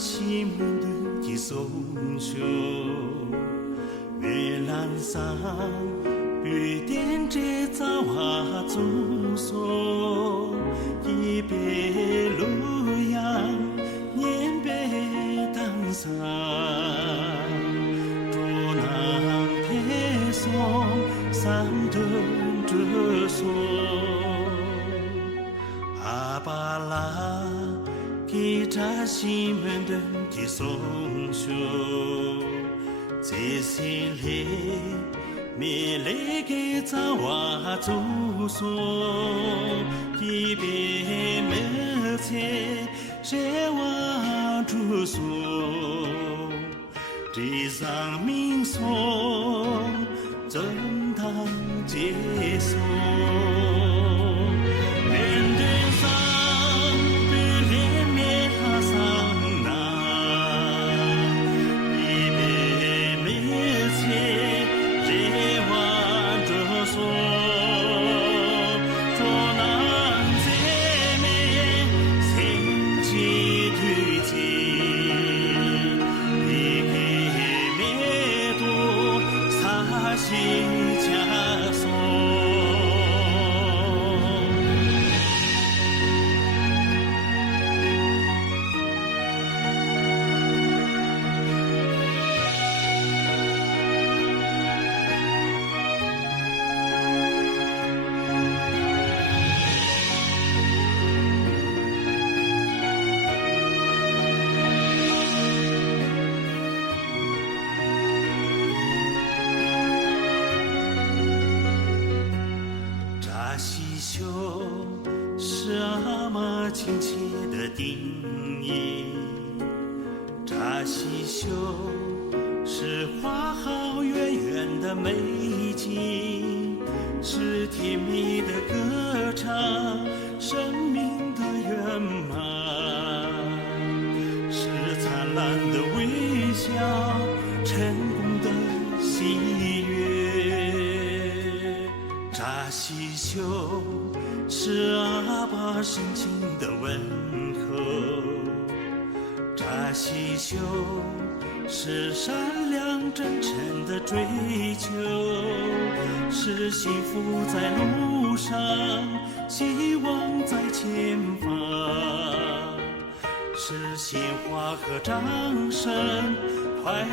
西门的松树，月朗上雨点着早啊祖孙，一别路阳年别当上，竹囊铁松三顿着松，阿巴拉。给扎西门的松树，在心里灭了个早啊祖孙，一边没钱谁往住宿，这上民松正当结束。是阿妈亲切的定义，扎西绣是花好月圆的美景，是甜蜜的歌唱，生命的圆满，是灿烂的微笑，成功的喜悦。扎西绣是阿爸深情的问候，扎西绣是善良真诚的追求，是幸福在路上，希望在前方，是鲜花和掌声，快